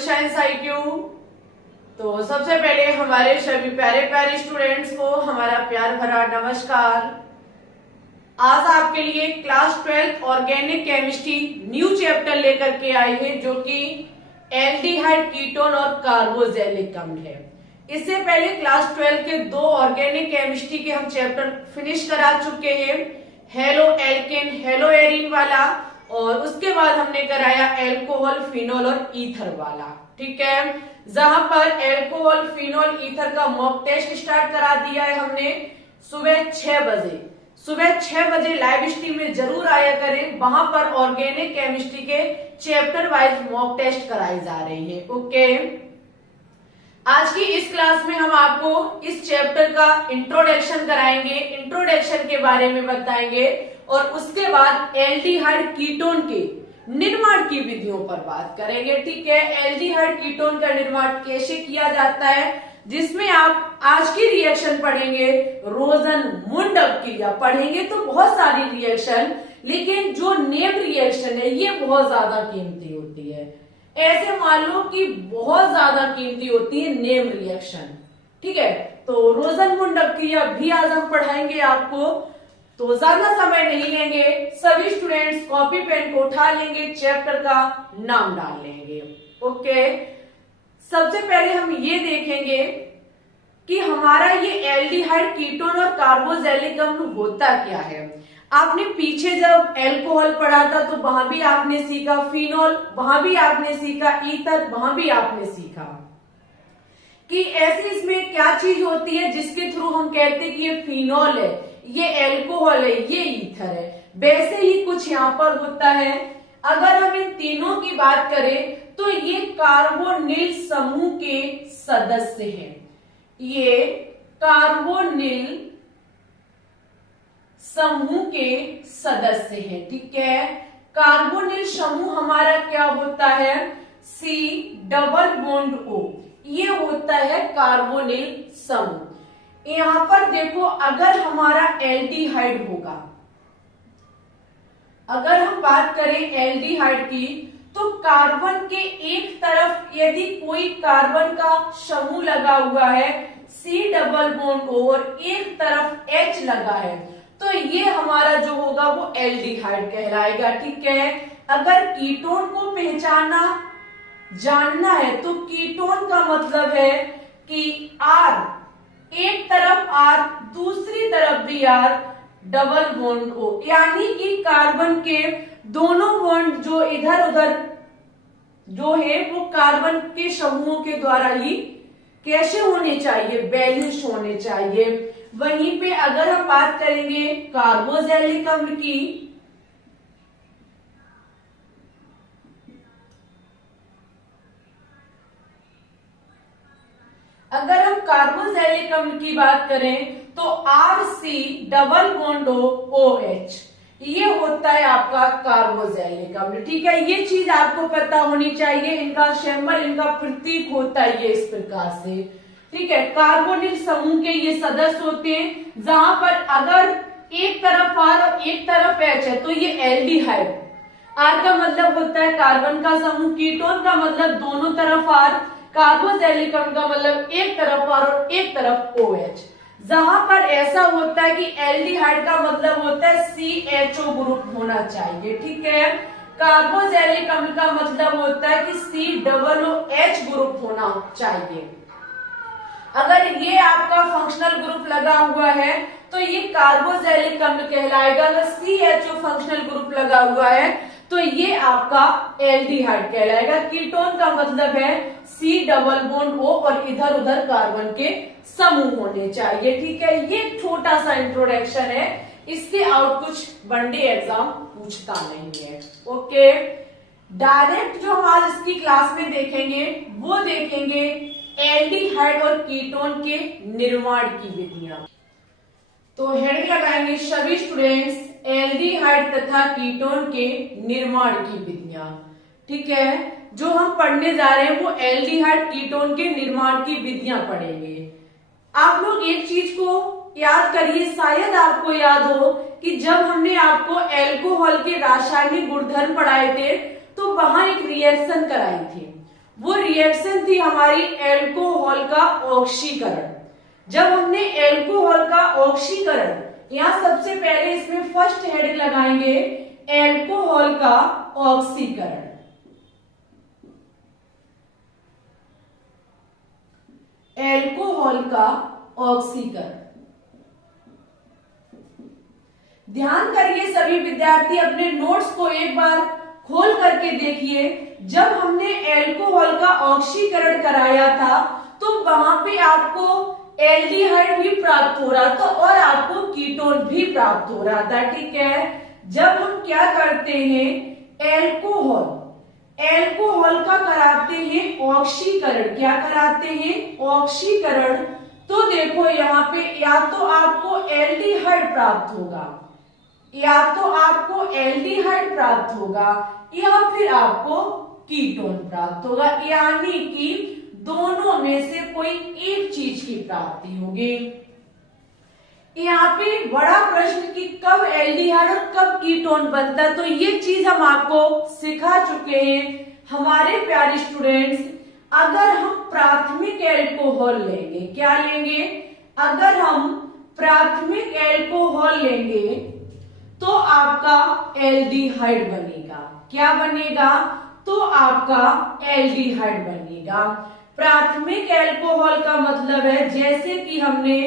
Science IQ। तो सबसे पहले हमारे सभी प्यारे प्यारे स्टूडेंट्स को हमारा प्यार भरा नमस्कार। आज आपके लिए class 12 organic chemistry new chapter लेकर के आए हैं, जो कि एल्डिहाइड, कीटोन और कार्बोजेलिक अम्ल है। इससे पहले क्लास 12 के दो ऑर्गेनिक केमिस्ट्री के हम चैप्टर फिनिश करा चुके हैं, हेलो एल्केन हेलो एरिन वाला, और उसके बाद हमने कराया एल्कोहल, फिनोल और ईथर वाला। ठीक है, जहां पर एल्कोहल, फिनोल, ईथर का मॉक टेस्ट स्टार्ट करा दिया है हमने सुबह 6 बजे। सुबह 6 बजे लाइव स्ट्रीम में जरूर आया करें, वहां पर ऑर्गेनिक केमिस्ट्री के चैप्टर वाइज मॉक टेस्ट कराए जा रहे हैं। ओके, आज की इस क्लास में हम आपको इस चैप्टर का इंट्रोडक्शन कराएंगे, इंट्रोडक्शन के बारे में बताएंगे, और उसके बाद एल्डिहाइड कीटोन के निर्माण की विधियों पर बात करेंगे। ठीक है, एल्डिहाइड कीटोन का निर्माण कैसे किया जाता है, जिसमें आप आज की रिएक्शन पढ़ेंगे, रोजन-मुंड अपक्रिया पढ़ेंगे तो बहुत सारी रिएक्शन, लेकिन जो नेम रिएक्शन है ये बहुत ज्यादा कीमती होती है। ऐसे मान लो कि बहुत ज्यादा कीमती होती है नेम रिएक्शन। ठीक है, तो रोजन-मुंड अपक्रिया भी आज हम पढ़ाएंगे आपको, तो ज्यादा समय नहीं लेंगे। सभी स्टूडेंट्स कॉपी पेन को उठा लेंगे, चैप्टर का नाम डाल लेंगे। ओके, सबसे पहले हम ये देखेंगे कि हमारा ये एल्डिहाइड, कीटोन और कार्बोजेलिक अम्ल होता क्या है। आपने पीछे जब एल्कोहल पढ़ा था तो वहां भी आपने सीखा फिनोल, वहां भी आपने सीखा ईथर, वहां भी आपने सीखा कि ऐसे इसमें क्या चीज होती है जिसके थ्रू हम कहते हैं कि ये फिनोल है, ये एल्कोहल है, ये ईथर है। वैसे ही कुछ यहाँ पर होता है। अगर हम इन तीनों की बात करें तो ये कार्बोनिल समूह के सदस्य हैं। ये कार्बोनिल समूह के सदस्य हैं। ठीक है, कार्बोनिल समूह हमारा क्या होता है, C+O, ये होता है कार्बोनिल समूह। यहां पर देखो, अगर हमारा एल्डिहाइड होगा, अगर हम बात करें एल्डिहाइड की, तो कार्बन के एक तरफ यदि कोई कार्बन का समूह लगा हुआ है C+O और एक तरफ H लगा है, तो ये हमारा जो होगा वो एल्डिहाइड कहलाएगा। ठीक है, अगर कीटोन को पहचानना जानना है तो कीटोन का मतलब है कि R, एक तरफ R, दूसरी तरफ भी R, O, यानी कि कार्बन के दोनों बॉन्ड जो इधर उधर जो है वो कार्बन के समूहों के द्वारा ही कैसे होने चाहिए, बैलेंस होने चाहिए। वहीं पे अगर हम बात करेंगे कार्बोजेलिक अम्ल की, अगर हम कार्बोजेलिक अम्ल की बात करें तो RC+OH, ये होता है आपका कार्बोजेलिक अम्ल। ठीक है, ये चीज आपको पता होनी चाहिए। इनका सिंबल, इनका प्रतीक होता है ये इस प्रकार से। ठीक है, कार्बोनिल समूह के ये सदस्य होते हैं, जहां पर अगर एक तरफ R और एक तरफ H है तो ये एल्डिहाइड। R का मतलब होता है कार्बन का समूह, कीटोन का मतलब दोनों तरफ R, कार्बोजेलिक अम्ल का मतलब एक तरफ R और एक तरफ OH। जहां पर ऐसा होता है कि एल्डिहाइड का मतलब होता है CHO ग्रुप होना चाहिए। ठीक है, कार्बोजेलिक अम्ल का मतलब होता है कि COOH ग्रुप होना चाहिए। अगर ये आपका फंक्शनल ग्रुप लगा हुआ है तो ये कार्बोजेलिक अम्ल कहलाएगा। अगर CHO फंक्शनल ग्रुप लगा हुआ है तो ये आपका एल्डिहाइड कहलाएगा। कीटोन का मतलब है C+O और इधर उधर कार्बन के समूह होने चाहिए। ठीक है, ये छोटा सा इंट्रोडक्शन है, इसके आउट कुछ वनडे एग्जाम पूछता नहीं है। ओके, डायरेक्ट जो हम आज इसकी क्लास में देखेंगे वो देखेंगे एल्डिहाइड और कीटोन के निर्माण की विधियां। तो हेड लगाएंगे सभी स्टूडेंट्स, एल्डिहाइड तथा कीटोन के निर्माण की विधियां। ठीक है, जो हम पढ़ने जा रहे हैं वो एल्डिहाइड, कीटोन के निर्माण की विधियां पढ़ेंगे। आप लोग एक चीज को याद करिए, शायद आपको याद हो कि जब हमने आपको एल्कोहल के रासायनिक गुणधर्म पढ़ाए थे तो वहां एक रिएक्शन कराई थी। वो रिएक्शन थी हमारी एल्कोहल का ऑक्सीकरण। जब हमने एल्कोहल का ऑक्सीकरण, यहां सबसे पहले इसमें फर्स्ट हेडिंग लगाएंगे एल्कोहल का ऑक्सीकरण। एल्कोहल का ऑक्सीकरण। ध्यान करिए सभी विद्यार्थी, अपने नोट्स को एक बार खोल करके देखिए। जब हमने एल्कोहल का ऑक्सीकरण कराया था तो वहां पे आपको एल्डिहाइड भी प्राप्त हो रहा था और आपको कीटोन भी प्राप्त हो रहा था, ठीक है। जब हम क्या करते हैं, एल्कोहल का कराते हैं ऑक्सीकरण। क्या कराते हैं, ऑक्सीकरण। तो देखो यहाँ पे या तो आपको एल्डिहाइड प्राप्त होगा, या तो आपको एल्डिहाइड प्राप्त होगा, या फिर आपको कीटोन प्राप्त होगा, यानी कि दोनों में से कोई एक चीज की प्राप्ति होगी। यहाँ पे बड़ा प्रश्न कि कब एल्डिहाइड और कब कीटोन बनता है, तो ये चीज हम आपको सिखा चुके हैं हमारे प्यारे स्टूडेंट्स। अगर हम प्राथमिक एल्कोहल लेंगे, क्या लेंगे, अगर हम प्राथमिक एल्कोहल लेंगे तो आपका एल्डिहाइड बनेगा। क्या बनेगा, तो आपका एल्डिहाइड बनेगा। प्राथमिक एल्कोहल का मतलब है जैसे कि हमने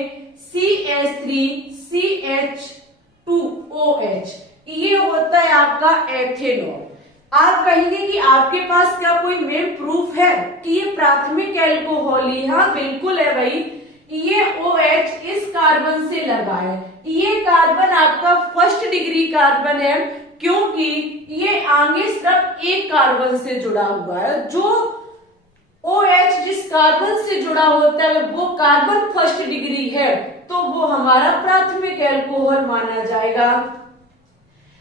CH3CH2OH, ये होता है आपका एथेनॉल। आप कहेंगे कि आपके पास क्या कोई मेन प्रूफ है कि ये प्राथमिक एल्कोहल ही? हाँ बिल्कुल है भाई। ये OH इस कार्बन से लगा है, ये कार्बन आपका फर्स्ट डिग्री कार्बन है, क्योंकि ये आगे सिर्फ एक कार्बन से जुड़ा हुआ है। जो OH जिस कार्बन से जुड़ा होता है वो कार्बन फर्स्ट डिग्री है, तो वो हमारा प्राथमिक एल्कोहल माना जाएगा।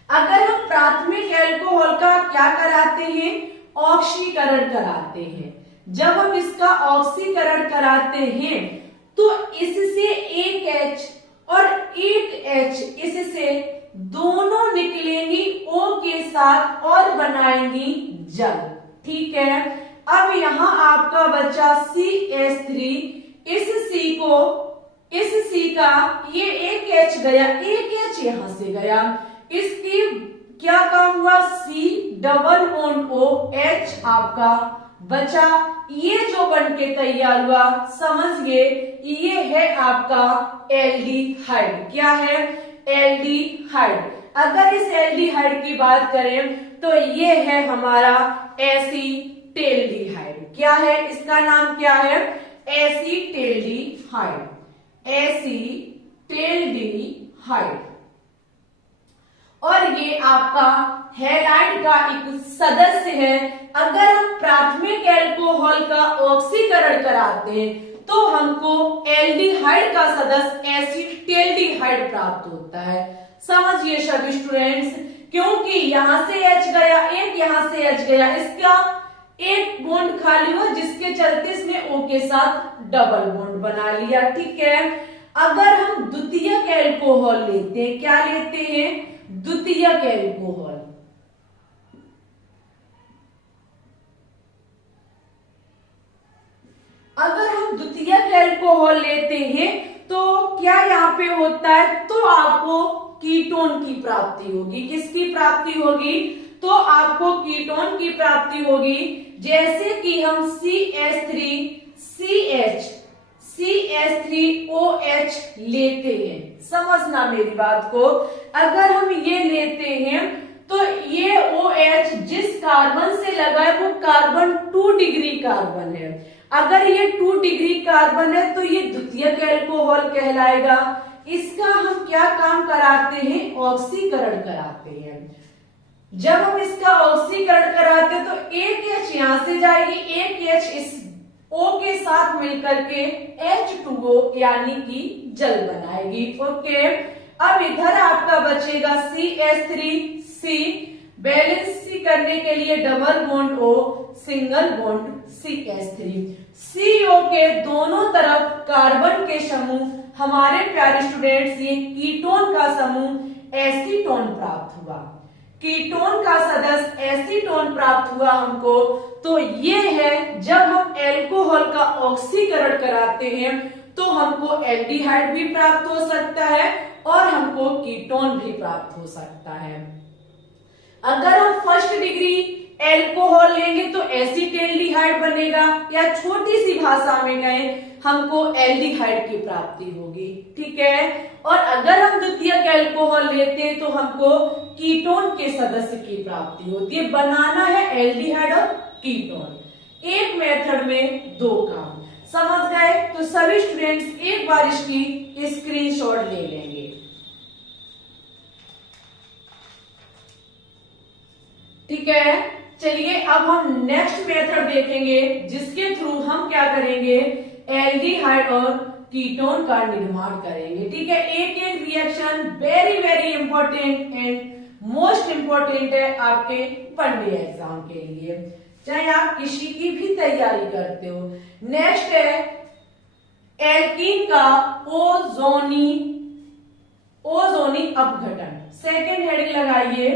अगर हम प्राथमिक एल्कोहल का क्या कराते हैं, ऑक्सीकरण कराते हैं। जब हम इसका ऑक्सीकरण कराते हैं तो इससे एक H और एक H, इससे दोनों निकलेंगी O के साथ और बनाएंगी जल, ठीक है। अब यहां आपका बचा CH3, इस C का ये एक H गया, एक H यहां से गया, इसकी क्या काम हुआ, C डबल बॉन्ड OH आपका बचा। ये जो बन के तैयार हुआ, समझिए ये है आपका एल्डिहाइड। क्या है, एल्डिहाइड। अगर इस एल्डिहाइड की बात करें तो ये है हमारा एसीटेल्डिहाइड। क्या है, इसका नाम क्या है, एसीटेल्डिहाइड, एसीटेल्डिहाइड। और ये आपका हैलाइड का एक सदस्य है। अगर हम प्राथमिक एल्कोहल का ऑक्सीकरण कराते हैं तो हमको एल्डिहाइड का सदस्य एसीटेल्डिहाइड प्राप्त होता है। समझिए सभी स्टूडेंट्स, क्योंकि यहां से H गया, एक यहां से H गया, इसका एक बॉन्ड खाली हुआ जिसके चलते इसने O के साथ डबल बॉन्ड बना लिया, ठीक है। अगर हम द्वितीयक एल्कोहल लेते हैं, क्या लेते हैं, द्वितीयक एल्कोहल। अगर हम द्वितीयक एल्कोहल लेते हैं तो क्या यहाँ पे होता है, तो आपको कीटोन की प्राप्ति होगी। किसकी प्राप्ति होगी, तो आपको कीटोन की प्राप्ति होगी। जैसे कि हम CH3OH लेते हैं, समझना मेरी बात को। अगर हम ये लेते हैं तो ये OH जिस कार्बन से लगा है वो कार्बन 2 डिग्री कार्बन है। अगर ये 2 डिग्री कार्बन है तो ये द्वितीयक एल्कोहल कहलाएगा। इसका हम क्या काम कराते हैं, ऑक्सीकरण कराते हैं। जब हम इसका ऑक्सीकरण कराते हैं तो एक H यहां से जाएगी, एक H इस O के साथ मिलकर के H2O यानी कि जल बनाएगी, ओके। अब इधर आपका बचेगा CH3C, बैलेंस करने के लिए double bond O, single bond CH3। CO के दोनों तरफ कार्बन के समूह, हमारे प्यारे स्टूडेंट्स ये कीटोन का समूह एसीटोन प्राप्त हुआ। कीटोन का सदस्य एसीटोन प्राप्त हुआ हमको, तो ये है जब हम एल्कोहल का ऑक्सीकरण कराते हैं तो हमको एल्डिहाइड भी प्राप्त हो सकता है और हमको कीटोन भी प्राप्त हो सकता है। अगर हम फर्स्ट डिग्री एल्कोहल लेंगे तो एसिटेल्डिहाइड बनेगा, या छोटी सी भाषा में गए हमको एल्डिहाइड की प्राप्ति होगी, ठीक है। और अगर हम द्वितीयक एल्कोहल लेते हैं तो हमको कीटोन के सदस्य की प्राप्ति होती है। बनाना है एल्डिहाइड और कीटोन, एक मेथड में दो काम। समझ गए? तो सभी स्टूडेंट्स एक बार इसकी स्क्रीनशॉट ले लेंगे। ठीक है, चलिए अब हम नेक्स्ट मेथड देखेंगे जिसके थ्रू हम क्या करेंगे, एल्डिहाइड और कीटोन का निर्माण करेंगे। ठीक है, एक एक reaction very very important and most important है आपके वनडे एग्जाम के लिए, चाहे आप किसी की भी तैयारी करते हो। नेक्स्ट है एल्कीन का ओजोनी अपघटन। सेकेंड हेडिंग लगाइए,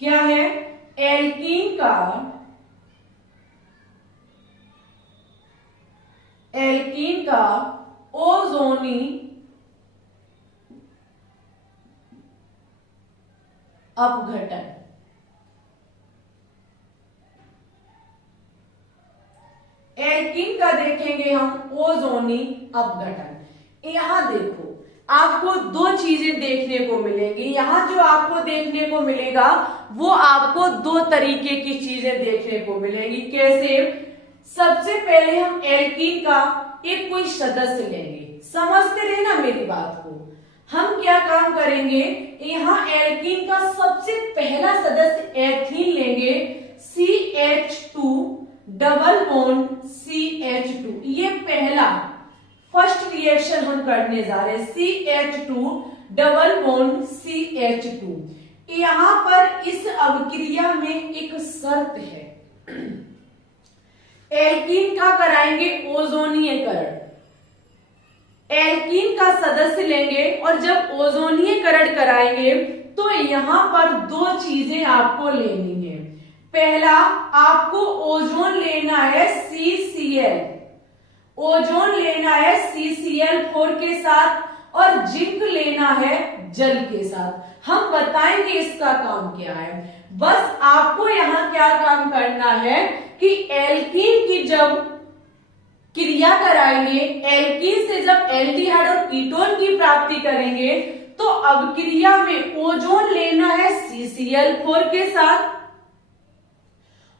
क्या है, एल्कीन का ओजोनी अपघटन। एल्कीन का देखेंगे हम ओजोनी अपघटन। यहां देखो आपको दो चीजें देखने को मिलेंगी। यहां जो आपको देखने को मिलेगा वो आपको दो तरीके की चीजें देखने को मिलेंगी। कैसे? सबसे पहले हम एल्कीन का एक कोई सदस्य लेंगे, समझते रहे ना मेरी बात को। हम क्या काम करेंगे, यहां एल्कीन का सबसे पहला सदस्य एथीन लेंगे, CH2 डबल बॉन्ड CH2। ये पहला फर्स्ट रिएक्शन हम करने जा रहे हैं, CH2 डबल बॉन्ड CH2। यहां पर इस अभिक्रिया में एक शर्त है, एल्कीन का कराएंगे ओजोनीयकरण। एल्कीन का सदस्य लेंगे और जब ओजोनीयकरण कराएंगे तो यहां पर दो चीजें आपको लेनी है। पहला, आपको ओजोन लेना है CCl, ओजोन लेना है CCl4 के साथ, और जिंक लेना है जल के साथ। हम बताएंगे इसका काम क्या है। बस आपको यहां क्या काम करना है कि एल्कीन की जब क्रिया कराएंगे, एल्कीन से जब एल्डिहाइड और कीटोन की प्राप्ति करेंगे तो अभिक्रिया में ओजोन लेना है CCl4 के साथ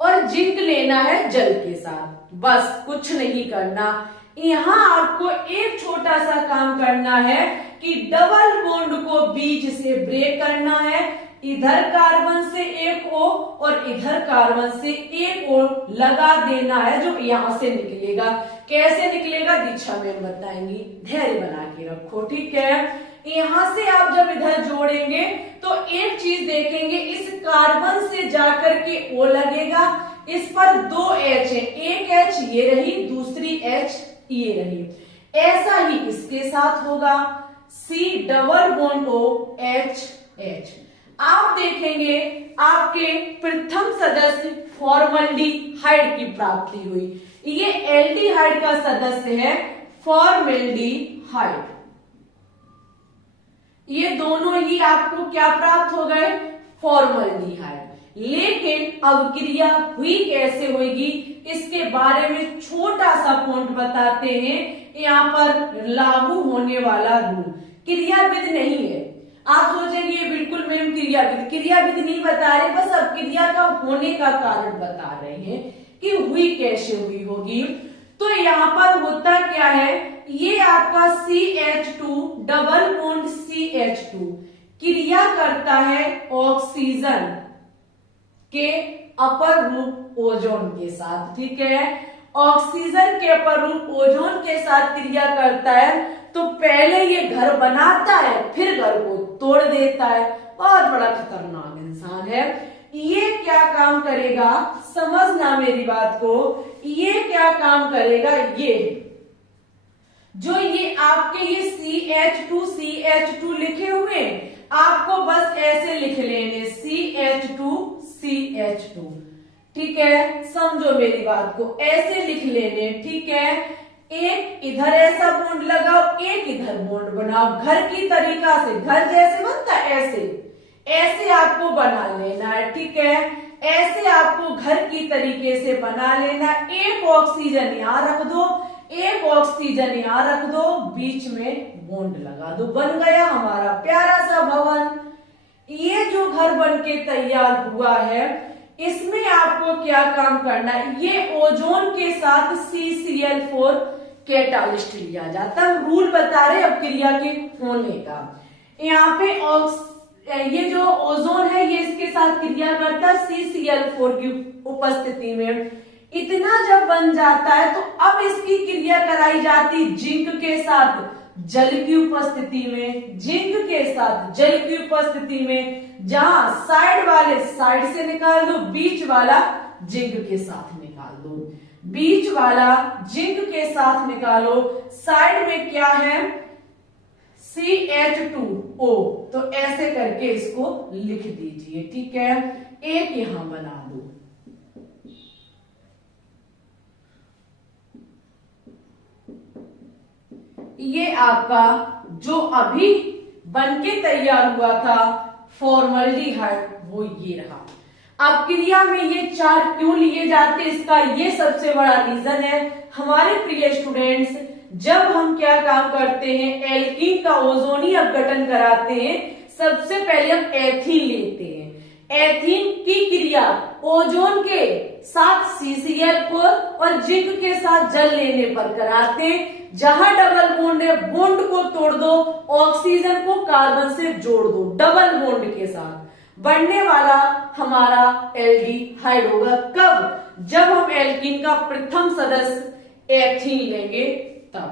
और जिंक लेना है जल के साथ। बस कुछ नहीं करना। यहां आपको एक छोटा सा काम करना है कि डबल बॉन्ड को बीच से ब्रेक करना है। इधर कार्बन से एक O और इधर कार्बन से एक O लगा देना है, जो यहां से निकलेगा। कैसे निकलेगा दिशा में बताएंगी, धैर्य बना के रखो, ठीक है। यहां से आप जब इधर जोड़ेंगे तो एक चीज देखेंगे, इस कार्बन से जाकर के O लगेगा, इस पर दो H है, एक H ये रही, दूसरी H ये रही। ऐसा ही इसके साथ होगा, C double bond O H। आप देखेंगे आपके प्रथम सदस्य फॉर्मल्डिहाइड की प्राप्ति हुई। ये एल्डिहाइड का सदस्य है फॉर्मल्डिहाइड। ये दोनों ही आपको क्या प्राप्त हो गए, फॉर्मल्डिहाइड। लेकिन अभिक्रिया हुई कैसे होगी इसके बारे में छोटा सा पॉइंट बताते हैं। यहाँ पर लागू होने वाला रूल क्रियाविद नहीं है। आप सोचेंगे ये बिल्कुल मैम क्रियाविद नहीं बता रहे, बस अब क्रिया का होने का कारण बता रहे हैं कि हुई कैसे हुई होगी। तो यहाँ पर होता क्या है, ये आपका CH2 डबल बॉन्ड CH2 क्रिया करता है ऑक्सीजन के अपर रूप ओजोन के साथ, ठीक है। ऑक्सीजन के अपर रूप ओजोन के साथ क्रिया करता है तो पहले ये घर बनाता है, फिर घर को तोड़ देता है। बहुत बड़ा खतरनाक इंसान है। ये क्या काम करेगा, समझना मेरी बात को, ये क्या काम करेगा, ये जो ये आपके ये CH2 लिखे हुए, आपको बस ऐसे लिख लेने CH2CH2, ठीक है, समझो मेरी बात को, ऐसे लिख लेने, ठीक है। एक इधर ऐसा बॉन्ड लगाओ, एक इधर बॉन्ड बनाओ, घर की तरीका से, घर जैसे बनता है ऐसे आपको बना लेना है, ठीक है। ऐसे आपको घर की तरीके से बना लेना। एक ऑक्सीजन यहां रख दो, एक ऑक्सीजन यहां रख दो, बीच में बॉन्ड लगा दो, बन गया हमारा प्यारा सा भवन। ये जो घर बनके तैयार हुआ है, इसमें आपको क्या काम करना है, ये ओजोन के साथ CCl4 कैटालिस्ट लिया जाता है। रूल बता रहे अब क्रिया के होने का। यहाँ पे ये जो ओजोन है ये इसके साथ क्रिया करता है CCl4 की उपस्थिति में। इतना जब बन जाता है तो अब इसकी क्रिया कराई जाती जिंक के साथ जल की उपस्थिति में, जिंक के साथ जल की उपस्थिति में, जहां साइड वाले साइड से निकाल दो, बीच वाला जिंक के साथ निकाल दो, बीच वाला जिंक के साथ निकालो। साइड में क्या है, CH2O, तो ऐसे करके इसको लिख दीजिए, ठीक है। एक यहां बना दो, ये आपका जो अभी बनके तैयार हुआ था फॉर्मल्डिहाइड, वो ये रहा। अब क्रिया में ये 4 क्यों लिए जाते, इसका ये सबसे बड़ा रीजन है हमारे प्रिय स्टूडेंट्स। जब हम क्या काम करते हैं, एल्कीन का ओजोनी अपघटन कराते हैं, सबसे पहले हम एथीन लेते हैं। एथीन की क्रिया ओजोन के साथ CCl4 और जिंक के साथ जल लेने पर कराते हैं। जहां डबल बॉन्ड है, बॉन्ड को तोड़ दो, ऑक्सीजन को कार्बन से जोड़ दो, डबल बॉन्ड के साथ बनने वाला हमारा एल्डिहाइड होगा। कब, जब हम एल्कीन का प्रथम सदस्य एथीन लेंगे तब।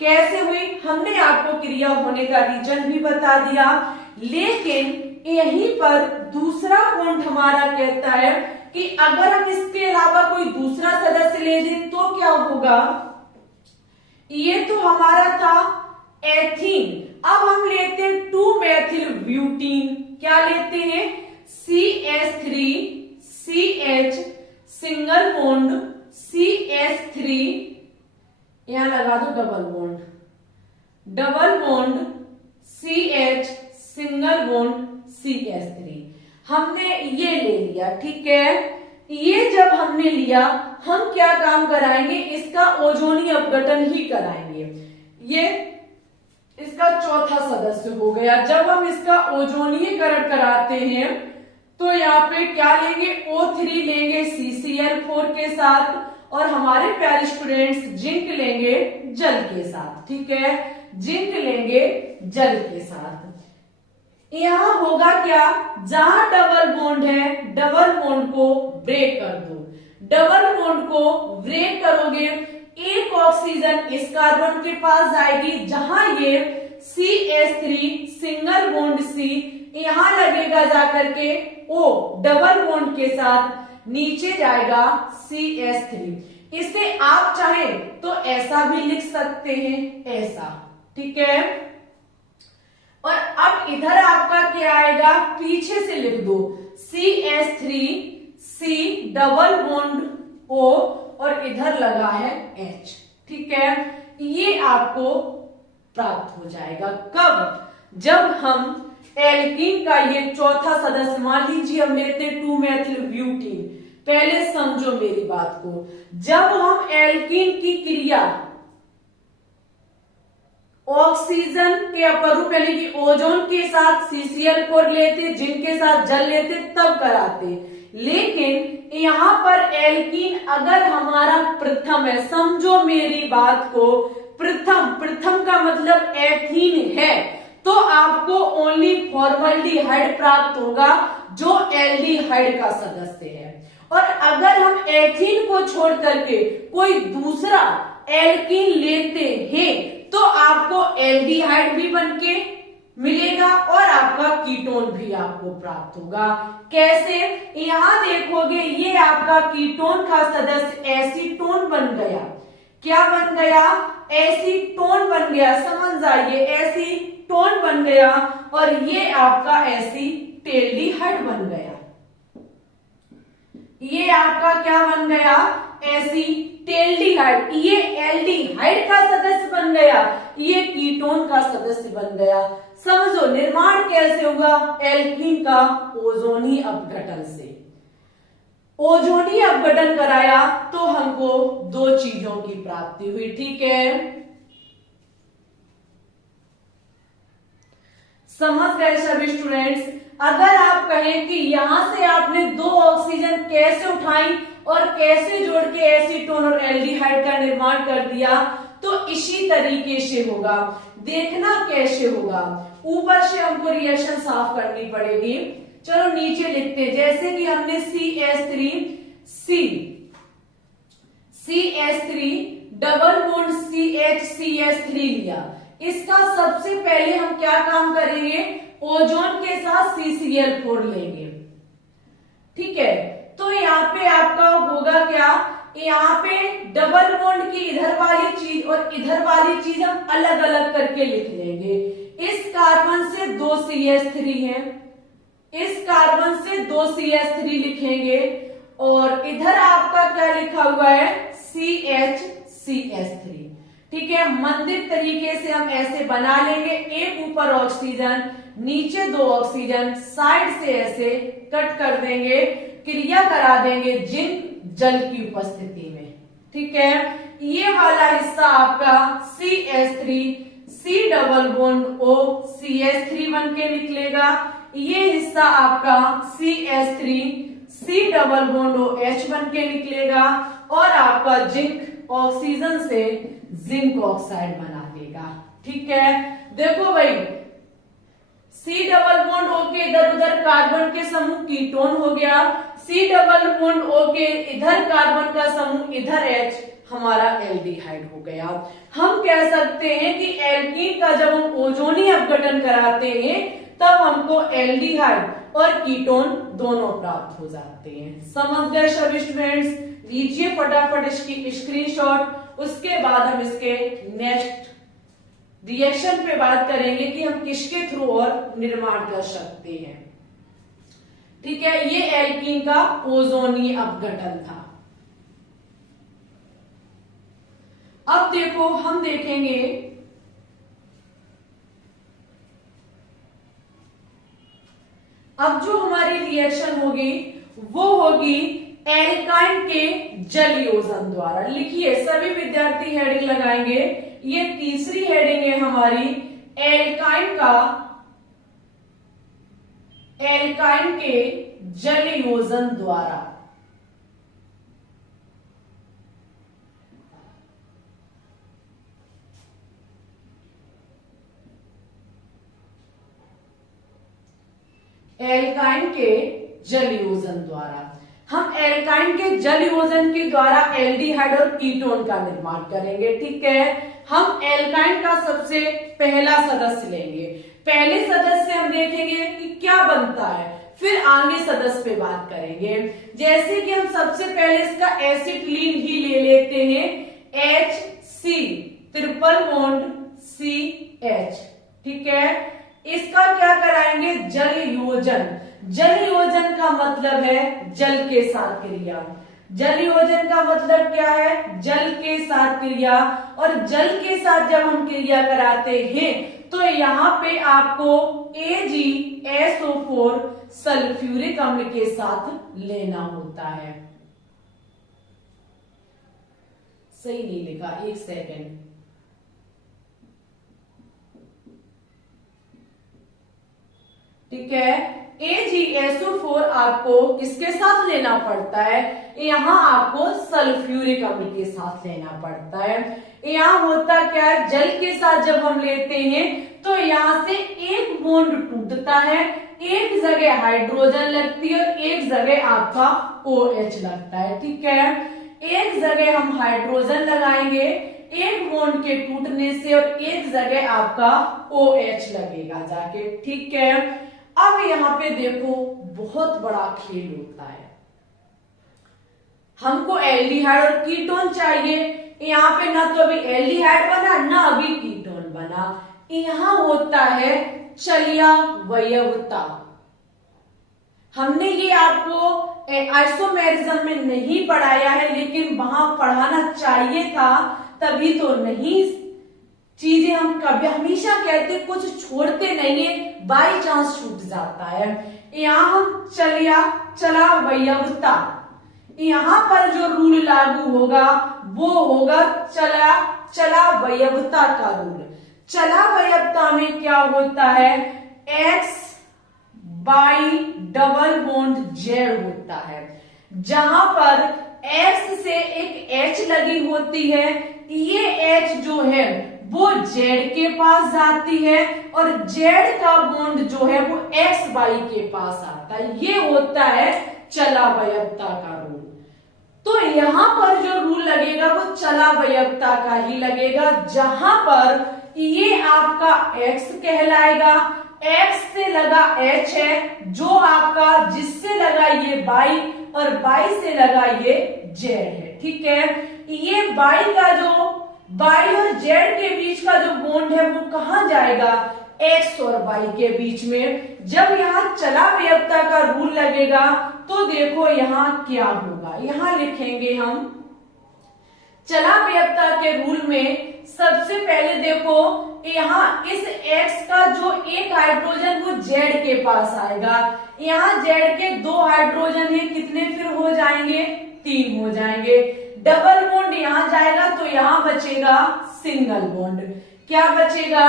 कैसे हुई, हमने आपको क्रिया होने का रीजन भी बता दिया, लेकिन यहीं पर दूसरा पॉइंट हमारा कहता है कि अगर हम इसके अलावा कोई दूसरा सदस्य ले लें तो क्या होगा। ये तो हमारा था एथीन, अब हम लेते हैं 2-मेथिल ब्यूटीन। क्या लेते हैं, CH3CH सिंगल बॉन्ड CH3, यहां लगा दो double bond, double bond CH single bond CH3। हमने ये ले लिया, ठीक है। ये जब हमने लिया, हम क्या काम कराएंगे, इसका ओजोनी अपघटन ही कराएंगे। ये इसका चौथा सदस्य हो गया। जब हम इसका ओजोनीकरण कराते हैं तो यहाँ पे क्या लेंगे, O3 लेंगे CCl4 के साथ, और हमारे प्यारे स्टूडेंट्स जिंक लेंगे जल के साथ, ठीक है, जिंक लेंगे जल के साथ। यहां होगा क्या, जहां डबल बॉन्ड है, डबल बॉन्ड को ब्रेक कर दो। डबल बॉन्ड को ब्रेक करोगे, एक ऑक्सीजन इस कार्बन के पास जाएगी, जहां ये CH3 सिंगल बॉन्ड C यहां लगेगा जाकर के O डबल बॉन्ड के साथ, नीचे जाएगा CH3। इसे आप चाहें तो ऐसा भी लिख सकते हैं, ऐसा, ठीक है। और अब इधर आपका क्या आएगा, पीछे से लिख दो CH3C डबल बॉन्ड O और इधर लगा है H, ठीक है। ये आपको प्राप्त हो जाएगा कब, जब हम एल्कीन का ये चौथा सदस्य, मान लीजिए हम लेते हैं 2-मेथिल ब्यूटीन। पहले समझो मेरी बात को, जब हम एल्कीन की क्रिया ऑक्सीजन के अपरूप यानी कि ओजोन के साथ CCl4 लेते, जिनके साथ जल लेते, तब कराते। लेकिन यहाँ पर एल्कीन अगर हमारा प्रथम है, समझो मेरी बात को, प्रथम का मतलब एथीन है, तो आपको ओनली फॉर्मल्डिहाइड प्राप्त होगा जो एल्डिहाइड का सदस्य है। और अगर हम एथीन को छोड़ करके कोई दूसरा एल्कीन लेते हैं तो आपको एल्डिहाइड भी बनके मिलेगा और आपका कीटोन भी आपको प्राप्त होगा। कैसे, यहां देखोगे ये आपका कीटोन का सदस्य एसीटोन बन गया। क्या बन गया, एसीटोन बन गया। समझ जाइए, एसीटोन बन गया और ये आपका एसीटेल्डिहाइड बन गया। ये आपका क्या बन गया? एसीटेल्डिहाइड। ये एल्डिहाइड का सदस्य बन गया, ये कीटोन का सदस्य बन गया। समझो निर्माण कैसे हुआ एल्कीन का? ओजोनी अपघटन से। ओजोनी अपघटन कराया तो हमको दो चीजों की प्राप्ति हुई। ठीक है, समझ गए सभी स्टूडेंट्स? अगर आप कहें कि यहां से आपने दो ऑक्सीजन कैसे उठाई और कैसे जोड़ के एसीटोन और एल्डिहाइड का निर्माण कर दिया, तो इसी तरीके से होगा। देखना कैसे होगा, ऊपर से हमको रिएक्शन साफ करनी पड़ेगी। चलो नीचे लिखते हैं, जैसे कि हमने CH3 डबल बॉन्ड CH3 लिया। इसका सबसे पहले हम क्या काम करेंगे? ओजोन के साथ CCl4 लेंगे। ठीक है, तो यहाँ पे आपका होगा क्या? यहाँ पे डबल बॉन्ड की इधर वाली चीज और इधर वाली चीज हम अलग अलग करके लिख लेंगे। इस कार्बन से 2 CH3 है, इस कार्बन से 2 CH3 लिखेंगे और इधर आपका क्या लिखा हुआ है? CH3। ठीक है, मंदिर तरीके से हम ऐसे बना लेंगे, एक ऊपर ऑक्सीजन नीचे 2 ऑक्सीजन, साइड से ऐसे कट कर देंगे, क्रिया करा देंगे जिंक जल की उपस्थिति में। ठीक है, ये वाला हिस्सा आपका CH3 C double bond O CH3 बन के निकलेगा। ये हिस्सा आपका CH3 C double bond OH बन के निकलेगा और आपका जिंक ऑक्सीजन से जिंक ऑक्साइड बना देगा। ठीक है, देखो भाई C डबल बॉन्ड O के इधर उधर कार्बन के समूह कीटोन हो गया, C डबल बॉन्ड O के इधर कार्बन का समूह इधर H हमारा एल्डिहाइड हो गया। हम कह सकते हैं कि एल्कीन का जब हम ओजोनी अपघटन कराते हैं तब हमको एल्डिहाइड और कीटोन दोनों प्राप्त हो जाते हैं। समझ गए सभी स्टूडेंट्स? लीजिए फटाफट इसकी स्क्रीनशॉट, उसके बाद हम इसके नेक्स्ट रिएक्शन पे बात करेंगे कि हम किसके थ्रू और निर्माण कर सकते हैं। ठीक है, ये एल्कीन का ओजोनी अपघटन था। अब देखो हम देखेंगे अब जो हमारी रिएक्शन होगी वो होगी एल्काइन के जल योजन द्वारा। लिखिए सभी विद्यार्थी हेडिंग लगाएंगे, ये तीसरी हेडिंग है हमारी, एल्काइन के जल योजन द्वारा। एल्काइन के जल योजन द्वारा हम एल्काइन के जल योजन के द्वारा एल्डिहाइड और कीटोन का निर्माण करेंगे। ठीक है, हम एल्काइन का सबसे पहला सदस्य लेंगे। पहले सदस्य हम देखेंगे कि क्या बनता है, फिर आगे सदस्य पे बात करेंगे। जैसे कि हम सबसे पहले इसका एसिटिलीन ही ले लेते हैं, HC ट्रिपल बॉन्ड CH। ठीक है, इसका क्या कराएंगे? जल योजन। जल योजन का मतलब है जल के साथ क्रिया। जल योजन का मतलब क्या है? जल के साथ क्रिया। और जल के साथ जब हम क्रिया कराते हैं तो यहाँ पे आपको AgSO4 सल्फ्यूरिक अम्ल के साथ लेना होता है। सही नहीं लिखा, एक सेकेंड। ठीक है, AgSO4 आपको किसके साथ लेना पड़ता है? यहाँ आपको सल्फ्यूरिक अम्ल के साथ लेना पड़ता है। यहाँ होता क्या है, जल के साथ जब हम लेते हैं तो यहाँ से एक बॉन्ड टूटता है, एक जगह हाइड्रोजन लगती है और एक जगह आपका OH लगता है। ठीक है, एक जगह हम हाइड्रोजन लगाएंगे एक बॉन्ड के टूटने से और एक जगह आपका OH लगेगा जाके। ठीक है, अब यहाँ पे देखो बहुत बड़ा खेल होता है। हमको एल्डिहाइड और कीटोन चाहिए, यहाँ पे ना तो अभी एल्डिहाइड बना ना अभी कीटोन बना। बना। यहाँ होता है चल्यावयवता। हमने ये आपको आइसोमेरिज्म में नहीं पढ़ाया है, लेकिन वहां पढ़ाना चाहिए था, तभी तो नहीं चीजें हम कभी हमेशा कहते कुछ छोड़ते नहीं है, बाई चांस छूट जाता है। यहाँ हम चल्यावयवता, यहाँ पर जो रूल लागू होगा वो होगा चल्यावयवता का रूल। चल्यावयवता में क्या होता है, x by double bond Z होता है, जहां पर x से एक h लगी होती है, ये h जो है वो z के पास जाती है और z का बॉन्ड जो है वो x बाई के पास आता है। ये होता है चल्यावयवता का रूल। तो यहां पर जो रूल लगेगा वो चल्यावयवता का ही लगेगा, जहां पर ये आपका x कहलाएगा, x से लगा h है जो आपका, जिससे लगा ये बाई और बाई से लगा ये z है। ठीक है, ये बाई का जो बाई और z के बीच का जो बॉन्ड है वो कहां जाएगा, x और y के बीच में। जब यहाँ चल्यावयवता का रूल लगेगा तो देखो यहाँ क्या होगा, यहाँ लिखेंगे हम चल्यावयवता के रूल में। सबसे पहले देखो यहाँ इस x का जो एक हाइड्रोजन वो z के पास आएगा, यहाँ z के दो हाइड्रोजन है, कितने फिर हो जाएंगे, 3 हो जाएंगे। डबल बॉन्ड यहाँ जाएगा तो यहाँ बचेगा सिंगल बॉन्ड। क्या बचेगा,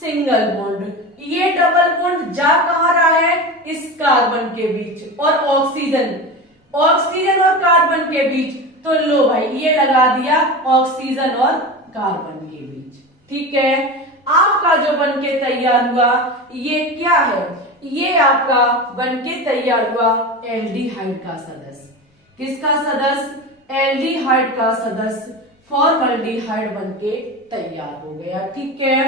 सिंगल बॉन्ड। ये डबल बॉन्ड जा कहाँ रहा है, इस कार्बन के बीच, और ऑक्सीजन और कार्बन के बीच, तो लो भाई ये लगा दिया ऑक्सीजन और कार्बन के बीच। ठीक है, आपका जो बनके तैयार हुआ ये क्या है, ये आपका बनके तैयार हुआ एल्डिहाइड का सदस्य। किसका सदस्य, एल्डिहाइड का सदस्य, फॉर्मल्डिहाइड बनके तैयार हो गया। ठीक है,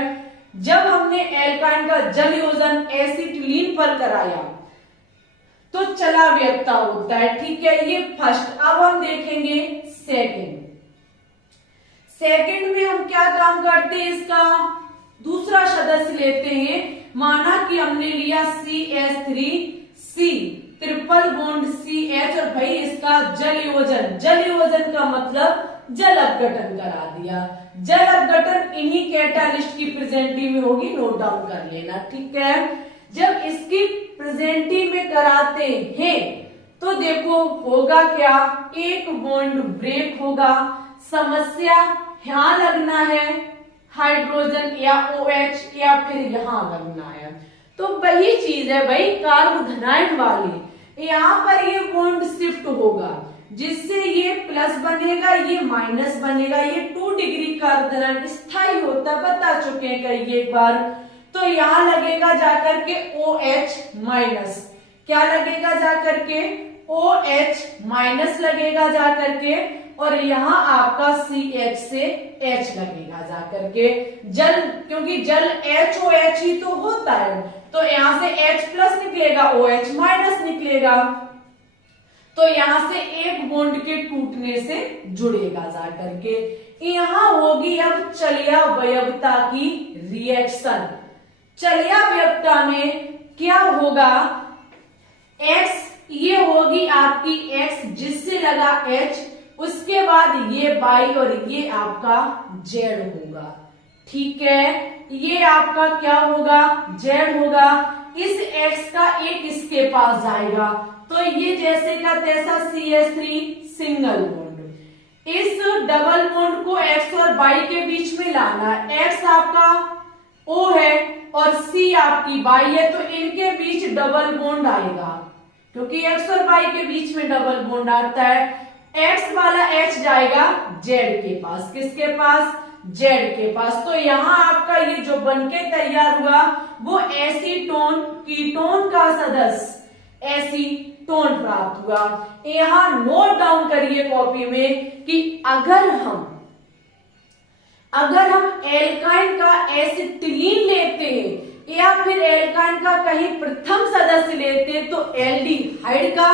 जब हमने एल्काइन का जल योजन एसिटिलीन पर कराया तो चल्यावयवता होता है। ठीक है, ये फर्स्ट। अब हम देखेंगे सेकंड में हम क्या काम करते हैं, इसका दूसरा सदस्य लेते हैं। माना कि हमने लिया CH3C ट्रिपल बॉन्ड CH और भाई इसका जल योजन का मतलब जल अपघटन करा दिया। जल अपघटन इन्हीं कैटालिस्ट की प्रेजेंटी में होगी, नोट डाउन कर लेना। ठीक है, जब इसकी प्रेजेंटी में कराते हैं तो देखो होगा क्या, एक बॉन्ड ब्रेक होगा। समस्या यहां लगना है हाइड्रोजन या OH या फिर यहां लगना है, तो वही चीज है भाई कार्बोधनाइड वाली। यहाँ पर ये बॉन्ड शिफ्ट होगा जिससे ये प्लस बनेगा, ये माइनस बनेगा। ये 2 डिग्री कार्बोधनाइड स्थायी होता, बता चुके हैं कई एक बार। तो यहाँ लगेगा जाकर के OH माइनस, क्या लगेगा जाकर के OH माइनस लगेगा जाकर के, और यहाँ आपका CH से H लगेगा जाकर के। जल, क्योंकि जल HOH ही तो होता है, तो यहाँ से H प्लस निकलेगा, OH माइनस निकलेगा, तो यहाँ से एक बॉन्ड के टूटने से जुड़ेगा जाकर के। यहाँ होगी अब चल्यावयवता की रिएक्शन। चल्यावयवता में क्या होगा, X ये होगी आपकी X जिससे लगा H, उसके बाद ये बाई और ये आपका Z होगा। ठीक है, ये आपका क्या होगा, Z होगा। इस X का एक इसके पास जाएगा तो ये जैसे का तैसा CH3 सिंगल बॉन्ड। इस डबल बॉन्ड को X और बाई के बीच में लाना। X आपका O है और C आपकी बाई है, तो इनके बीच डबल बॉन्ड आएगा, क्योंकि X और बाई के बीच में डबल बॉन्ड आता है। X वाला H जाएगा Z के पास, किसके पास, Z के पास। तो यहाँ आपका ये जो बनके तैयार हुआ वो एसीटोन कीटोन का सदस्य एसीटोन प्राप्त हुआ। यहाँ नोट डाउन करिए कॉपी में कि अगर हम एल्काइन का एसिटिलीन लेते हैं या फिर एल्काइन का कहीं प्रथम सदस्य लेते हैं तो एल्डिहाइड का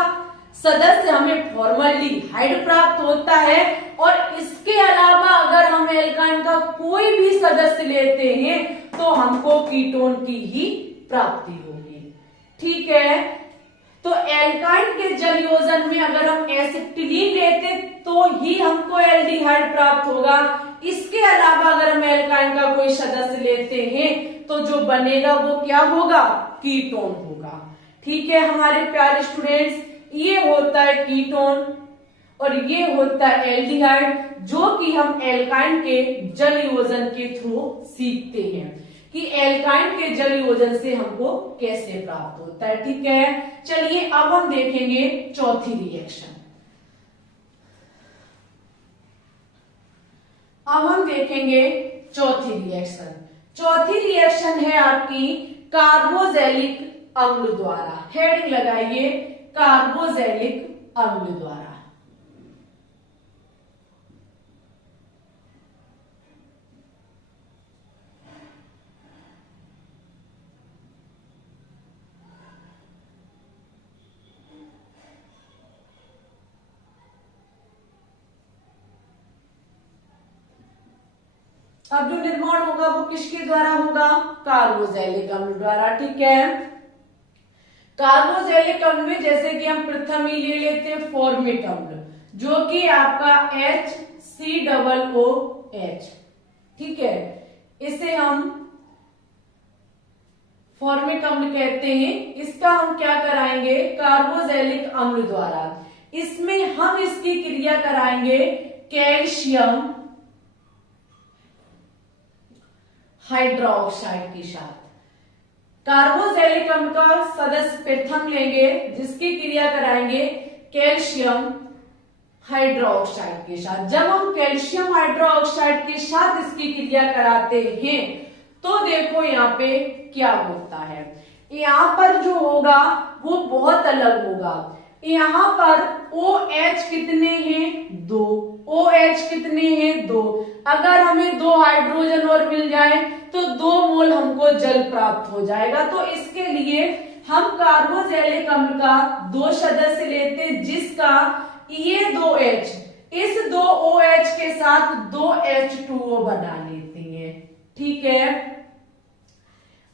सदस्य हमें फॉर्मल्डिहाइड प्राप्त होता है। और इसके अलावा अगर हम एल्काइन का कोई भी सदस्य लेते हैं तो हमको कीटोन की ही प्राप्ति होगी। ठीक है, तो एल्काइन के जल योजन में अगर हम एसिटिलीन लेते तो ही हमको एल्डिहाइड प्राप्त होगा। इसके अलावा अगर हम एल्काइन का कोई सदस्य लेते हैं तो जो बनेगा वो क्या होगा, कीटोन होगा। ठीक है हमारे प्यारे स्टूडेंट्स, ये होता है कीटोन और ये होता है एल्डिहाइड, जो कि हम एल्काइन के जल योजन के थ्रू सीखते हैं कि एल्काइन के जल योजन से हमको कैसे प्राप्त होता है। ठीक है, चलिए अब हम देखेंगे चौथी रिएक्शन। अब हम देखेंगे चौथी रिएक्शन। चौथी रिएक्शन है आपकी कार्बोजेलिक अम्ल द्वारा। हेडिंग लगाइए, कार्बोजेलिक अम्ल द्वारा। अब जो निर्माण होगा वो किसके द्वारा होगा, कार्बोजेलिक अम्ल द्वारा। ठीक है, कार्बोजेलिक अम्ल में जैसे कि हम प्रथम ही ले लेते हैं फॉर्मिक अम्ल, जो कि आपका HCOOH। ठीक है, इसे हम फॉर्मिक अम्ल कहते हैं। इसका हम क्या कराएंगे, कार्बोजेलिक अम्ल द्वारा। इसमें हम इसकी क्रिया कराएंगे कैल्शियम हाइड्रोक्साइड के साथ। कार्बोजेलिक अम्ल का सदस्य प्रथम लेंगे जिसकी क्रिया कराएंगे कैल्शियम हाइड्रोक्साइड के साथ। जब हम कैल्शियम हाइड्रोक्साइड के साथ इसकी क्रिया कराते हैं तो देखो यहाँ पे क्या होता है। यहाँ पर जो होगा वो बहुत अलग होगा। यहाँ पर OH कितने हैं, 2। OH कितने हैं, 2। अगर हमें 2 हाइड्रोजन और मिल जाए तो 2 मोल हमको जल प्राप्त हो जाएगा। तो इसके लिए हम कार्बोजेलिक अम्ल का 2 सदस्य लेते जिसका ये 2H इस 2 OH के साथ 2 H2O बना लेते हैं। ठीक है,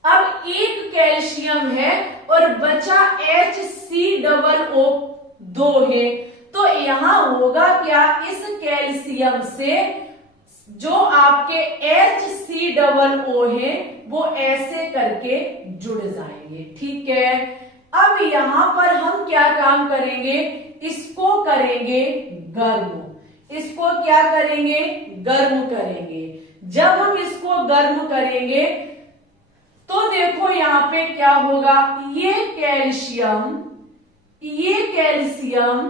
अब एक कैल्शियम है और बचा HCOO2 है। तो यहां होगा क्या, इस कैल्शियम से जो आपके HCOO है वो ऐसे करके जुड़ जाएंगे। ठीक है, अब यहां पर हम क्या काम करेंगे, इसको करेंगे गर्म। इसको क्या करेंगे, गर्म करेंगे। जब हम इसको गर्म करेंगे तो देखो यहाँ पे क्या होगा, ये कैल्शियम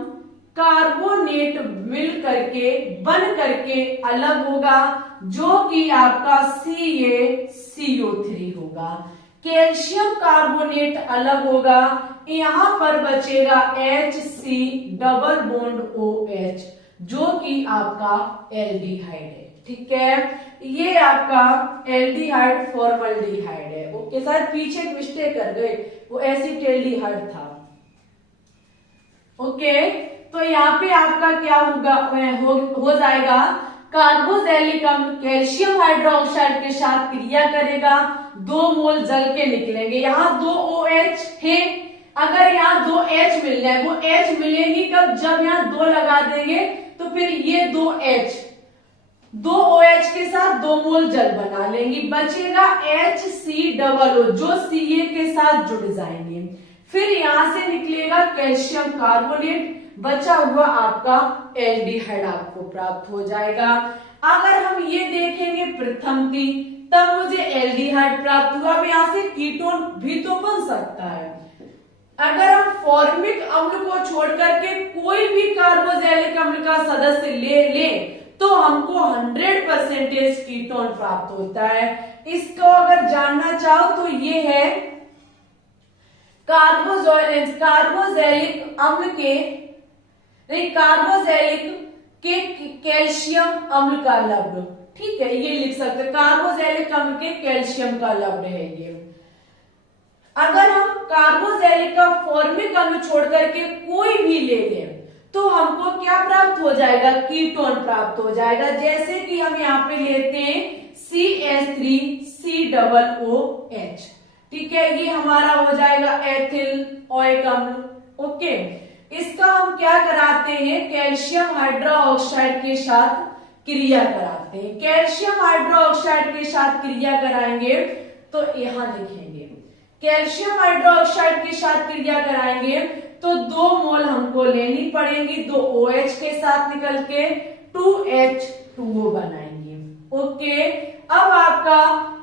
कार्बोनेट मिल करके बन करके अलग होगा, जो कि आपका CaCO3 होगा। कैल्शियम कार्बोनेट अलग होगा, यहां पर बचेगा HC डबल बॉन्ड OH, जो कि आपका एल्डिहाइड है। ठीक है, ये आपका एल्डिहाइड फॉर्मल्डिहाइड है। ओके सर, पीछे एक मिस्टेक कर गए, वो एसिटेल्डिहाइड था। ओके, तो यहाँ पे आपका क्या होगा, हो जाएगा कार्बोजेलिक अम्ल कैल्शियम हाइड्रोक्साइड के साथ क्रिया करेगा, 2 मोल जल के निकलेंगे। यहाँ 2 OH है, अगर यहाँ 2 H मिल जाए, वो H मिलेगी कब, जब यहाँ 2 लगा देंगे तो फिर ये 2 OH के साथ 2 मोल जल बना लेंगी, बचेगा HCOO जो Ca के साथ जुड़ जाएंगे। फिर यहां से निकलेगा कैल्शियम कार्बोनेट, बचा हुआ आपका एल्डिहाइड आपको प्राप्त हो जाएगा। अगर हम ये देखेंगे प्रथम की, तब मुझे एल्डिहाइड प्राप्त हुआ। अब यहां से कीटोन भी तो बन सकता है। अगर हम फॉर्मिक अम्ल को छोड़ करके कोई भी कार्बोजेलिक अम्ल का सदस्य ले तो हमको 100% कीटोन प्राप्त होता है। इसको अगर जानना चाहो तो ये है कार्बोजेलिक के कैल्शियम अम्ल का लवण। ठीक है, ये लिख सकते हैं, कार्बोजेलिक अम्ल के कैल्शियम का लवण है ये। अगर हम कार्बोक्सिलिक का फॉर्मिक अम्ल छोड़ करके कोई भी ले लें तो हमको क्या प्राप्त हो जाएगा, कीटोन प्राप्त हो जाएगा। जैसे कि हम यहाँ पे लेते हैं CH3COOH, ठीक है, ये हमारा हो जाएगा एथिल ओइक अम्ल। ओके, इसका हम क्या कराते हैं, कैल्शियम हाइड्रोक्साइड के साथ क्रिया कराते हैं। कैल्शियम हाइड्रोक्साइड के साथ क्रिया कराएंगे तो यहां लिखेंगे कैल्शियम हाइड्रोक्साइड के साथ क्रिया कराएंगे तो 2 मोल हमको लेनी पड़ेंगी, 2 OH के साथ निकल के 2H2O बनाएंगे। ओके, अब आपका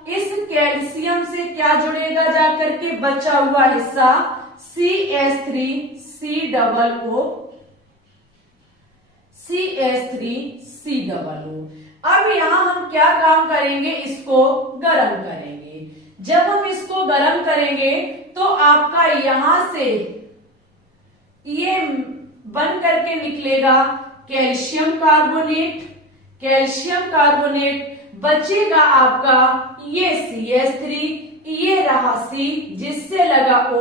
इस कैल्शियम से क्या जुड़ेगा जाकर के, बचा हुआ हिस्सा CH3COO। अब यहां हम क्या काम करेंगे, इसको गर्म करेंगे। जब हम इसको गर्म करेंगे तो आपका यहां से ये बन करके निकलेगा कैल्शियम कार्बोनेट। कैल्शियम कार्बोनेट बचेगा आपका ये CH3, ये रहा C जिससे लगा O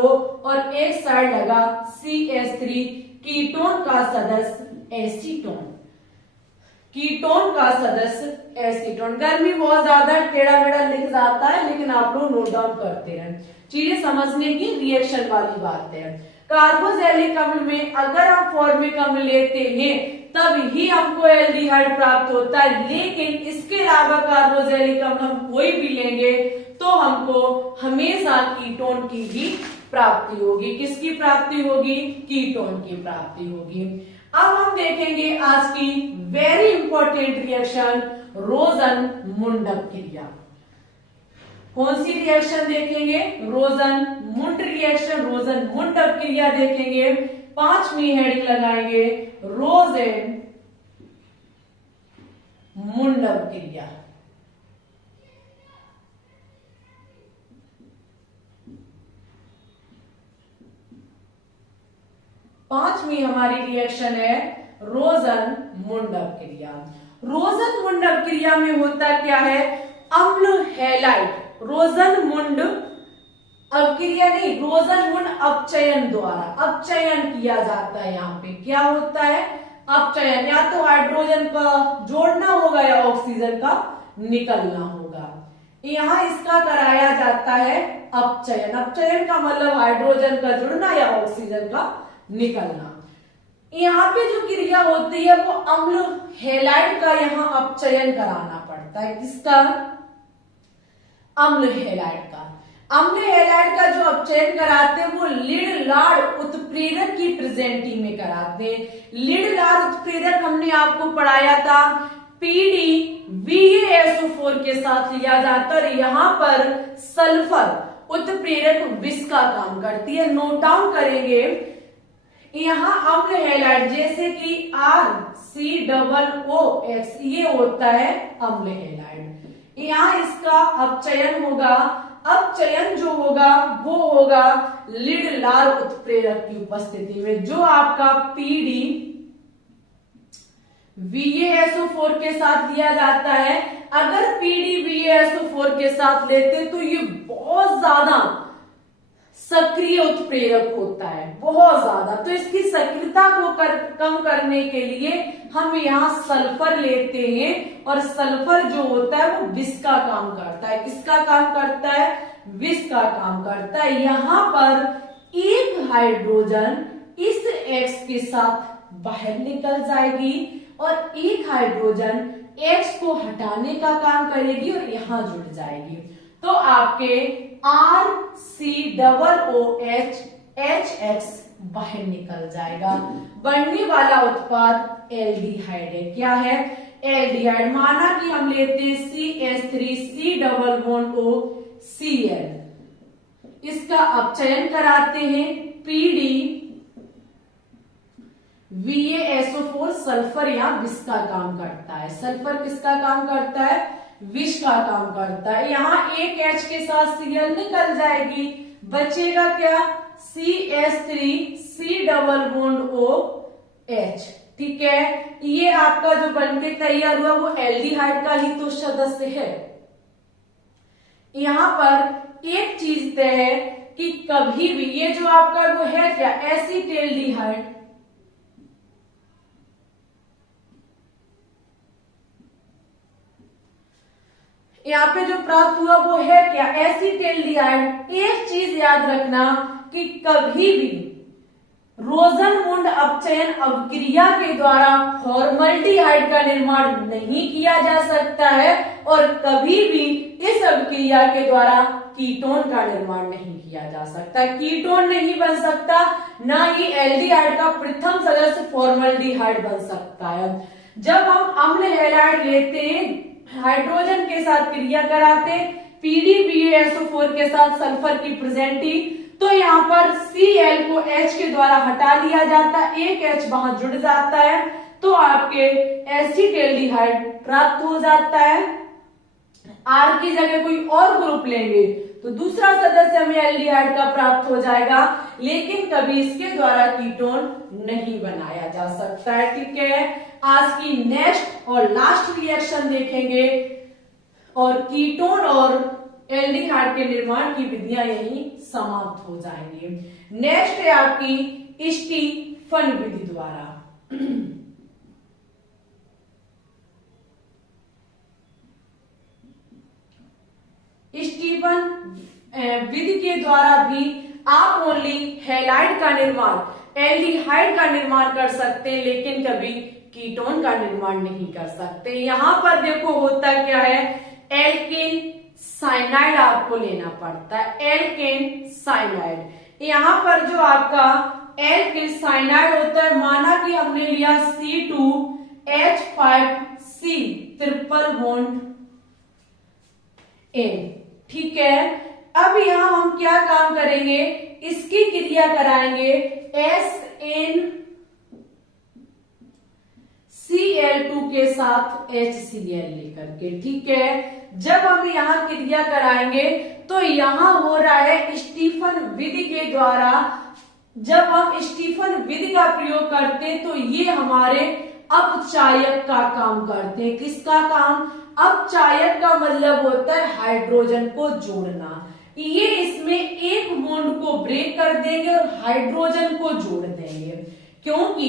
और एक साइड लगा CH3, कीटोन का सदस्य एसीटोन। कीटोन का सदस्य एसीटोन। गर्मी बहुत ज्यादा टेढ़ा मेढ़ा लिख जाता है, लेकिन आप लोग नोट डाउन करते रहें, चीजें समझने की रिएक्शन वाली बात है। कार्बोक्सिलिक अम्ल में अगर हम फॉर्मिक अम्ल लेते हैं तब ही हमको एल्डिहाइड प्राप्त होता है, लेकिन इसके अलावा कार्बोक्सिलिक अम्ल हम कोई भी लेंगे तो हमको हमेशा कीटोन की ही प्राप्ति होगी। किसकी प्राप्ति होगी, कीटोन की प्राप्ति होगी। अब हम देखेंगे आज की वेरी इंपॉर्टेंट रिएक्शन, रोजन मुंडप क्रिया। कौन सी रिएक्शन देखेंगे, रोजन मुंड रिएक्शन, रोजन मुंडप क्रिया देखेंगे। 5वीं हेडिंग लगाएंगे रोजन मुंडप क्रिया। पांचवी हमारी रिएक्शन है रोजन मुंडप क्रिया। रोजन मुंडप क्रिया में होता क्या है, अम्ल हैलाइड, रोजन मुंड अवक्रिया नहीं, रोजन मुंड अपचयन द्वारा अपचयन किया जाता है। यहाँ पे क्या होता है, अपचयन, या तो हाइड्रोजन का जोड़ना होगा या ऑक्सीजन का निकलना होगा। यहाँ इसका कराया जाता है अपचयन। अपचयन का मतलब हाइड्रोजन का जुड़ना या ऑक्सीजन का निकलना। यहाँ पे जो क्रिया होती है वो अम्ल हैलाइड का यहाँ अपचयन कराना पड़ता है। किसका, अम्ल हैलाइड का। अम्ल हैलाइड का जो अपचयन कराते हैं वो लीड लाड़ उत्प्रेरक की प्रेजेंटी में कराते हैं। लीड लाड़ उत्प्रेरक हमने आपको पढ़ाया था, PdVaSO4 के साथ लिया जाता है और यहाँ पर सल्फर उत्प्रेरक विष का काम करती है। नोट डाउन करेंगे, यहाँ अम्ल हैलाइड जैसे कि RCOOX ये होता है अम्ल हैलाइड। यहाँ इसका अपचयन होगा, अपचयन जो होगा वो होगा लीड लाड़ उत्प्रेरक की उपस्थिति में, जो आपका PdVaSO4 के साथ लिया जाता है। अगर PdVaSO4 के साथ लेते तो ये बहुत ज्यादा सक्रिय उत्प्रेरक होता है, बहुत ज्यादा। तो इसकी सक्रियता को कम करने के लिए हम यहाँ सल्फर लेते हैं और सल्फर जो होता है वो विष का काम करता है। किसका काम करता है, विष का काम करता है। यहाँ पर एक हाइड्रोजन इस X के साथ बाहर निकल जाएगी और एक हाइड्रोजन X को हटाने का काम करेगी और यहाँ जुड़ जाएगी। तो आपके RCOOH HX बाहर निकल जाएगा। बनने वाला उत्पाद एल्डिहाइड है। क्या है, एल्डिहाइड। माना कि हम लेते हैं CH3C+OCl, इसका अपचयन कराते हैं PdVaSO4, सल्फर यहाँ विष का काम करता है। सल्फर किसका काम करता है, विष का काम करता है। यहाँ एक H के साथ Cl निकल जाएगी, बचेगा क्या, CH3C+OH। ठीक है, ये आपका जो बनके तैयार हुआ वो एल्डिहाइड का ही तो सदस्य है। यहाँ पर एक चीज तय है कि कभी भी ये जो आपका वो है क्या एसीटेल्डिहाइड, यहाँ पे जो प्राप्त हुआ वो है क्या एसीटेल्डिहाइड। एक चीज याद रखना कि कभी भी रोजनमुंड अपचयन अवक्रिया के द्वारा फॉर्मल्डिहाइड का निर्माण नहीं किया जा सकता है और कभी भी इस अवक्रिया के द्वारा कीटोन का निर्माण नहीं किया जा सकता। कीटोन नहीं बन सकता, ना ही एल्डिहाइड का प्रथम सदस्य फॉर्मल्डिहाइड बन सकता है। जब हम अम्ल हैलाइड लेते हैं, हाइड्रोजन के साथ क्रिया कराते, PdBaSO4 के साथ सल्फर की प्रेजेंटी, तो यहाँ पर Cl को H के द्वारा हटा दिया जाता है, एक H वहां जुड़ जाता है, तो आपके एसीटेल्डिहाइड प्राप्त हो जाता है। R की जगह कोई और ग्रुप लेंगे तो दूसरा सदस्य हमें एल्डिहाइड का प्राप्त हो जाएगा, लेकिन कभी इसके द्वारा कीटोन नहीं बनाया जा सकता है। ठीक है, आज की नेक्स्ट और लास्ट रिएक्शन देखेंगे और कीटोन और एल्डिहाइड के निर्माण की विधियां यही समाप्त हो जाएंगी। नेक्स्ट है आपकी स्टीफन विधि द्वारा। स्टीफन विधि के द्वारा भी आप ओनली हैलाइड का निर्माण, एल्डिहाइड का निर्माण कर सकते हैं, लेकिन कभी कीटोन का निर्माण नहीं कर सकते। यहां पर देखो होता क्या है, एल्केन साइनाइड आपको लेना पड़ता है, एल्केन साइनाइड। यहां पर जो आपका एल्केन साइनाइड होता है, माना कि हमने लिया C2H5C ट्रिपल बॉन्ड N। ठीक है, अब यहां हम क्या काम करेंगे, इसकी क्रिया कराएंगे SnCl2 के साथ HCl लेकर के। ठीक है, जब हम यहां क्रिया कराएंगे तो यहां हो रहा है स्टीफन विधि के द्वारा। जब हम स्टीफन विधि का प्रयोग करते हैं तो ये हमारे अपचायक का काम करते हैं। किसका काम? अपचायक का मतलब होता है हाइड्रोजन को जोड़ना। ये इसमें एक बॉन्ड को ब्रेक कर देंगे और हाइड्रोजन को जोड़ देंगे, क्योंकि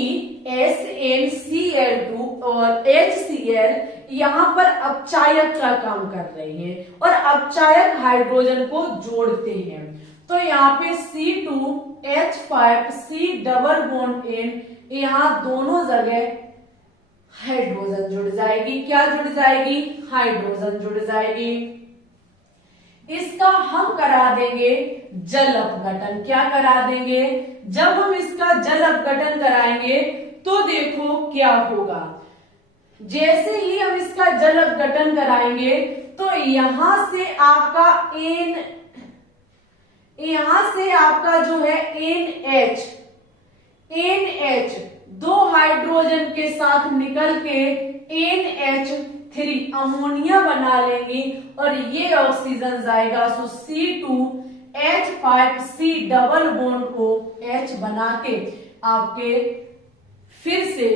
SnCl2 और HCl यहां पर अपचायक का काम कर रहे हैं और अपचायक हाइड्रोजन को जोड़ते हैं। तो यहाँ पे C2H5C डबल बॉन्ड N, यहां दोनों जगह हाइड्रोजन जुड़ जाएगी। क्या जुड़ जाएगी? हाइड्रोजन जुड़ जाएगी। इसका हम करा देंगे जल अपघटन। क्या करा देंगे? जब हम इसका जल अपघटन कराएंगे तो देखो क्या होगा। जैसे ही हम इसका जल अपघटन कराएंगे तो यहां से आपका जो है NH दो हाइड्रोजन के साथ निकल के NH3 अमोनिया बना लेंगी और ये ऑक्सीजन जाएगा। सो C2H5C डबल बॉन्ड को H बना के आपके फिर से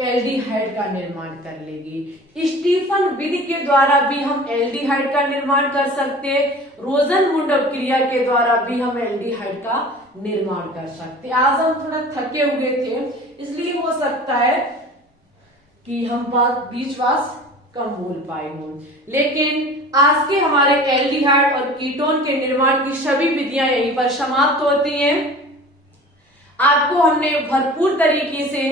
एल्डिहाइड का निर्माण कर लेगी। स्टीफन विधि के द्वारा भी हम एल्डिहाइड का निर्माण कर सकते हैं, रोजनमुंड अपक्रिया के द्वारा भी हम एल्डिहाइड का निर्माण कर सकते हैं। आज हम थोड़ा थके हुए थे, इसलिए हो सकता है कि हम बीच कम बोल पाए हों, लेकिन आज के हमारे एल्डिहाइड और कीटोन के निर्माण की सभी विधियां यहीं पर समाप्त होती हैं। आपको हमने भरपूर तरीके से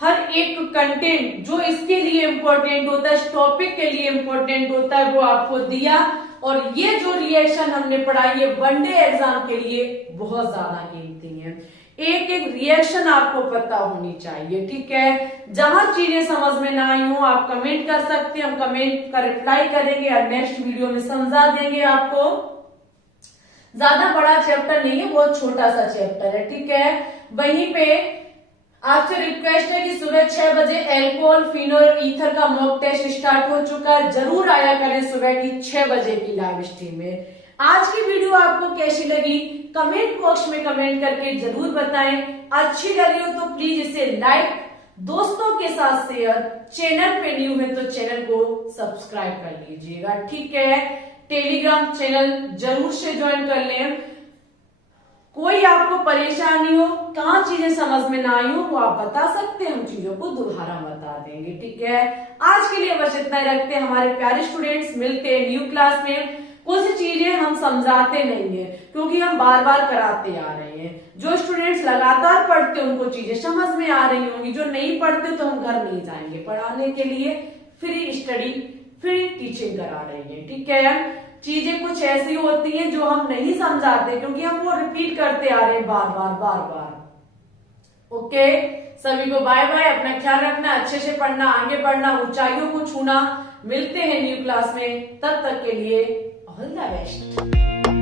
हर एक कंटेंट जो इसके लिए इंपॉर्टेंट होता है, इस टॉपिक के लिए इंपॉर्टेंट होता है, वो आपको दिया। और ये जो रिएक्शन हमने पढ़ाई है वनडे एग्जाम के लिए बहुत ज्यादा कीमती है। एक एक रिएक्शन आपको पता होनी चाहिए। ठीक है, जहां चीजें समझ में ना आई हो आप कमेंट कर सकते हैं, हम कमेंट का रिप्लाई करेंगे और नेक्स्ट वीडियो में समझा देंगे आपको। ज्यादा बड़ा चैप्टर नहीं है, बहुत छोटा सा चैप्टर है। ठीक है, वहीं पे आपसे रिक्वेस्ट है कि सुबह 6 बजे एल्कोहल, फिनोल और ईथर का मॉक टेस्ट स्टार्ट हो चुका है। जरूर आया करें सुबह की 6 बजे की लाइव स्ट्रीम में। आज की वीडियो आपको कैसी लगी कमेंट बॉक्स में कमेंट करके जरूर बताएं। अच्छी लगी हो तो प्लीज इसे लाइक, दोस्तों के साथ शेयर, चैनल पे न्यू है तो चैनल को सब्सक्राइब कर लीजिएगा। ठीक है, टेलीग्राम चैनल जरूर से ज्वाइन कर लें। कोई आपको परेशानी हो, कहाँ चीजें समझ में ना आई हो, वो आप बता सकते हैं, हम चीजों को दोबारा बता देंगे। ठीक है, आज के लिए बस इतना ही रखते हैं। हमारे प्यारे स्टूडेंट्स, मिलते हैं न्यू क्लास में। कुछ चीजें हम समझाते नहीं है क्योंकि हम बार बार कराते आ रहे हैं। जो स्टूडेंट्स लगातार पढ़ते हैं उनको चीजें समझ में आ रही होंगी, जो नहीं पढ़ते तो हम घर नहीं जाएंगे पढ़ाने के लिए। फ्री स्टडी, फ्री टीचिंग करा रही है। ठीक है, चीजें कुछ ऐसी होती हैं जो हम नहीं समझाते क्योंकि हम वो रिपीट करते आ रहे हैं बार बार। ओके, सभी को बाय बाय। अपना ख्याल रखना, अच्छे से पढ़ना, आगे बढ़ना, ऊंचाइयों को छूना। मिलते हैं न्यू क्लास में, तब तक के लिए ऑल द बेस्ट।